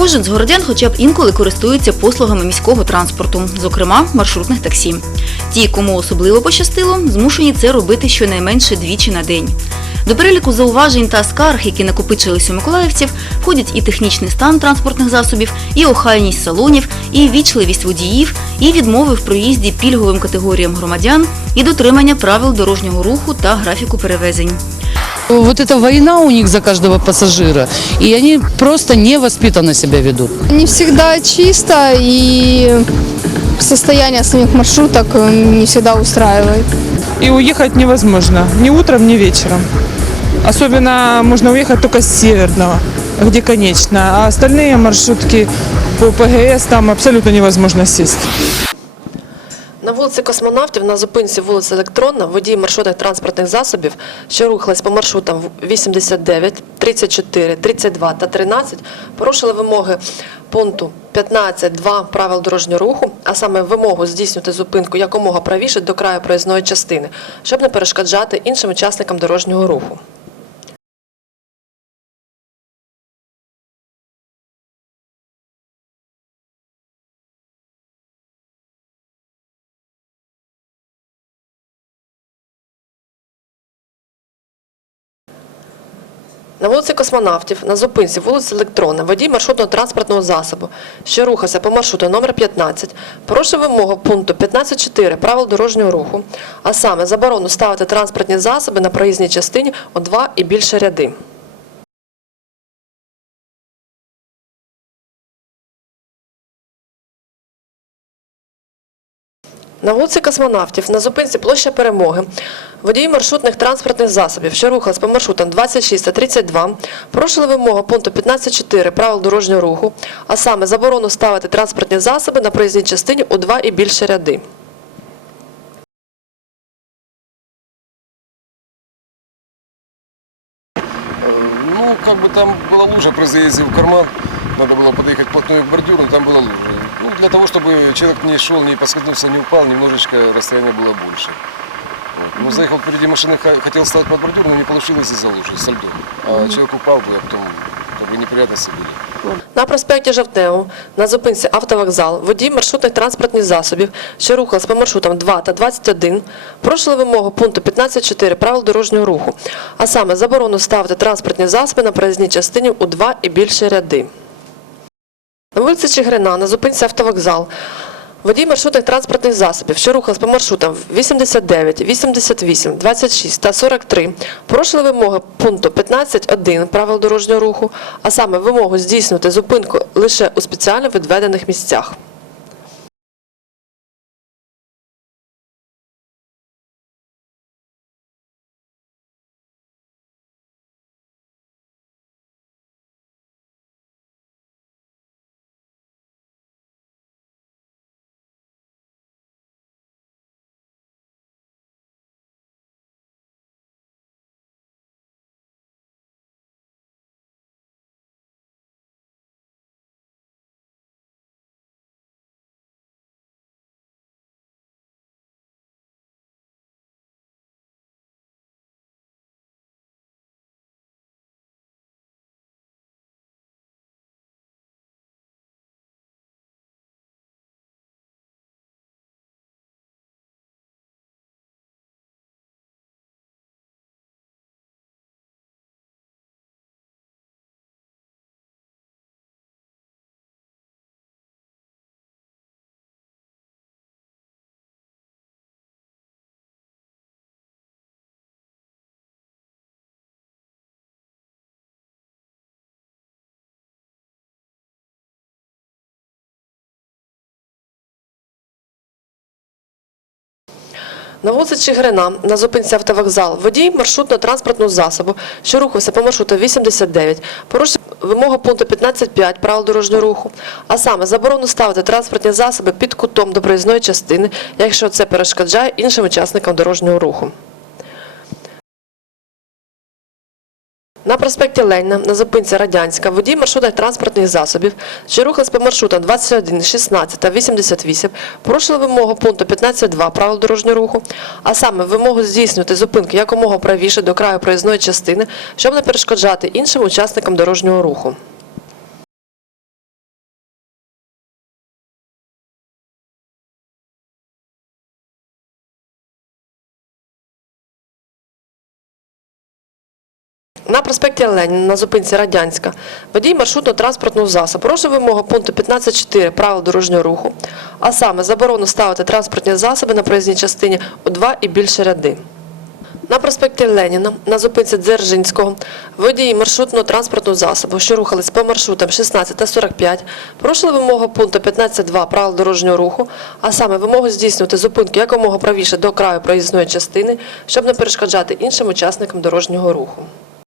Кожен з городян хоча б інколи користується послугами міського транспорту, зокрема маршрутних таксі. Ті, кому особливо пощастило, змушені це робити щонайменше двічі на день. До переліку зауважень та скарг, які накопичились у миколаївців, входять і технічний стан транспортних засобів, і охайність салонів, і вічливість водіїв, і відмови в проїзді пільговим категоріям громадян, і дотримання правил дорожнього руху та графіку перевезень. Вот эта война у них за каждого пассажира, и они просто невоспитанно себя ведут. Не всегда чисто и состояние самих маршруток э, не всегда устраивает. и уехать невозможно. Ни утром, ни вечером. Особенно можно уехать только с северного, где конечно. А остальные маршрутки по ПГС там абсолютно невозможно сесть. Вулиці Космонавтів на зупинці вулиці Електронна водії маршрутних транспортних засобів, що рухались по маршрутам 89, 34, 32 та 13, порушили вимоги пункту 15.2 правил дорожнього руху, а саме вимогу здійснювати зупинку якомога правіше до краю проїзної частини, щоб не перешкоджати іншим учасникам дорожнього руху. На вулиці Космонавтів на зупинці вулиці Електронна водій маршрутного транспортного засобу, що рухався по маршруту номер 15, порушив вимогу пункту 15.4 правил дорожнього руху, а саме заборону ставити транспортні засоби на проїзній частині у два і більше ряди. На вулиці Космонавтів на зупинці площа Перемоги водії маршрутних транспортних засобів, що рухались по маршрутам 26 та 32, порушили вимогу пункту 15.4 правил дорожнього руху, а саме заборону ставити транспортні засоби на проїзній частині у два і більше ряди. Ну, как бы там была лужа при заезде в карман. Надо было подъехать вплотную к бордюру, там была лужа. Ну, для того, чтобы человек не шел, не поскользнулся, не упал, немножечко расстояние было больше. Вот. Ну, заехал впереди машины, х- хотел встать под бордюр, но не получилось из-за лужи, со льдом. А человек упал бы, а потом как бы неприятности были. На проспекті Жовтневу на зупинці автовокзал водій маршрутних транспортних засобів, що рухались по маршрутам 2 та 21, порушили вимогу пункту 15.4 правил дорожнього руху, а саме заборону ставити транспортні засоби на проїзній частині у два і більше ряди. На вулиці Чигирина на зупинці автовокзал водій маршрутних транспортних засобів, що рухались по маршрутам 89, 88, 26 та 43, порушили вимоги пункту 15.1 правил дорожнього руху, а саме вимогу здійснювати зупинку лише у спеціально відведених місцях. На вулиці Чигирина на зупинці автовокзал водій маршрутно-транспортного засобу, що рухався по маршруту 89, порушив вимогу пункту 15.5 правил дорожнього руху, а саме заборону ставити транспортні засоби під кутом до проїзної частини, якщо це перешкоджає іншим учасникам дорожнього руху. На проспекті Леніна на зупинці Радянська водій маршрутних транспортних засобів, що рухались по маршрутам 21, 16 та 88, порушили вимогу пункту 15.2 правил дорожнього руху, а саме вимогу здійснювати зупинки якомога правіше до краю проїзної частини, щоб не перешкоджати іншим учасникам дорожнього руху. На проспекті Леніна на зупинці Радянська водій маршрутно-транспортного засобу порушив вимогу пункту 15.4 правил дорожнього руху, а саме заборону ставити транспортні засоби на проїзній частині у два і більше ряди. На проспекті Леніна на зупинці Дзержинського водії маршрутного транспортного засобу, що рухались по маршрутам 16 та 45, порушили вимогу пункту 15.2 правил дорожнього руху, а саме вимогу здійснювати зупинки якомога правіше до краю проїзної частини, щоб не перешкоджати іншим учасникам дорожнього руху.